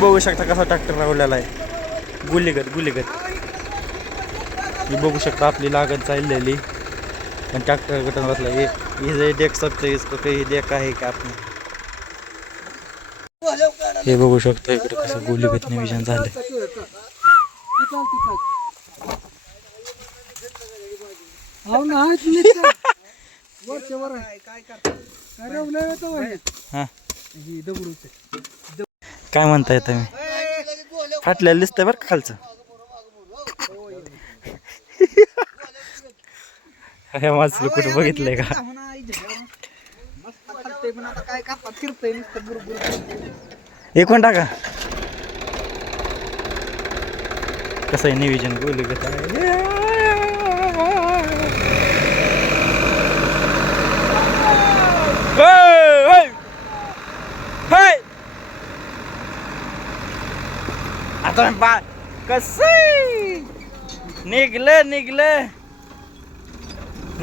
बघू शकता कसा ट्रॅक्टर रावलेला आहे. गुलीगत गुलीगत. ही बघू शकता आपली लागत चाललेली. पण ट्रॅक्टर गटन बसला. हे जे देख सकते इसको काही देख आहे का आपण हे बघू शकतो इकडे कसं गुलीगत नियोजन झालं हो. नीट काय. म्हणताय तुम्ही? फाटलेलं दिसतंय बरं का खालचं? हे माझं कुठं बघितलंय का? एकूण टाका. कसं आहे नियोजन बोलू घेता आता बा कस निघलं निघलं.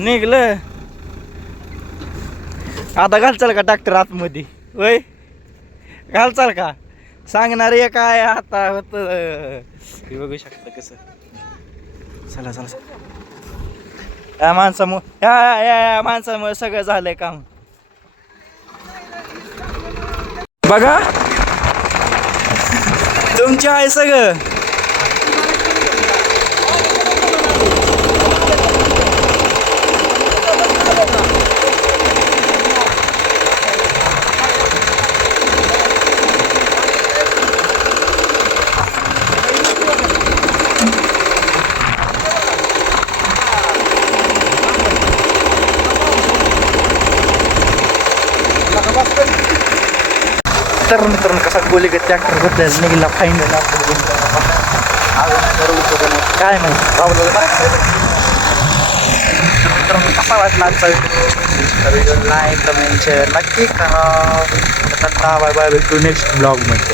निघलं. आता घालचाल का डॉक्टर आतमध्ये? होय? घालचाल का? सांगणार आहे काय आता होत. बघू शकता कसं. चला चला या माणसामुळे या या या माणसामुळे सगळं झालंय काम. बघा. तुमचे आहे सगळं तर मित्रांनो कसा गोली ट्रॅक्टरबद्दल निघाला फायनल काय माहिती? मित्रांनो कसा वाटला आजचा व्हिडिओ लाईक कमेंट शेअर नक्की करा. बाय बाय भेटू नेक्स्ट ब्लॉगमध्ये